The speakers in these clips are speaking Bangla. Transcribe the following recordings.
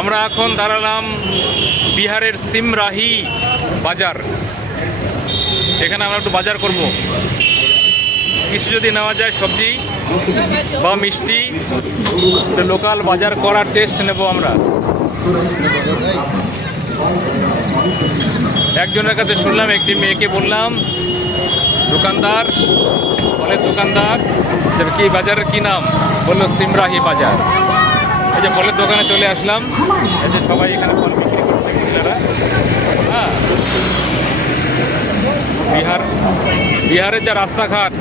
আমরা এখন দাঁড়ালাম বিহারের সিমরাহি বাজার। এখানে আমরা একটু বাজার করব। কিছু যদি নেওয়া যায়, সবজি বা মিষ্টি লোকাল বাজার করার টেস্ট নেব আমরা। একজনের কাছে শুনলাম, একটি মেয়েকে বললাম, দোকানদার, বলে দোকানদার, কি বাজারের কি নাম? বলল, সিমরাহি বাজার। যে ফলের দোকানে চলে আসলাম। এই যে সবাই এখানে ফল বিক্রি করছে মহিলারা। হ্যাঁ। বিহার, বিহারের যে রাস্তাঘাট,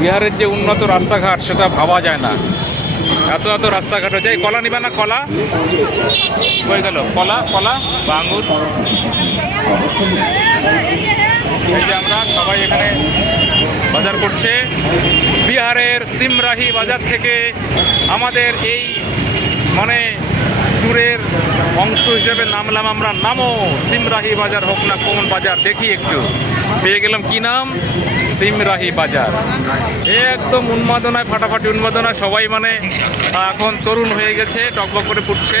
বিহারের যে উন্নত রাস্তাঘাট, সেটা ভাবা যায় না। এত এত রাস্তাঘাট হয়েছে। এই কলা নিবে না, কলা? হয়ে গেল? কলা কলা, বা আঙুর? এই আমরা সবাই এখানে বাজার করছে। বিহারের সিমরাহি বাজার থেকে আমাদের এই মানে দূরের অংশ হিসেবে নামলাম আমরা। নামো, সিমরাহি বাজার হোক না কোন বাজার, দেখি একটু। পেয়ে গেলাম কি নাম? সিমরাহি বাজার। একদম উন্মাদনায়, ফাটাফাটি উন্মাদনায় সবাই মানে এখন তরুণ হয়ে গেছে, টকবক করে ফুটছে।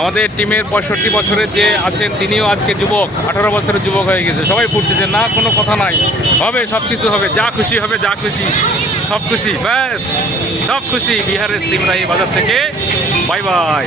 আমাদের টিমের পঁয়ষট্টি বছরের যে আছেন, তিনিও আজকে যুবক, আঠারো বছরের যুবক হয়ে গেছে। সবাই ফুটছে যে না, কোনো কথা নাই। হবে, সব কিছু হবে, যা খুশি হবে, যা খুশি, সব খুশি, ব্যাস, সব খুশি বিহারের সিমরাহি বাজার থেকে। Bye bye.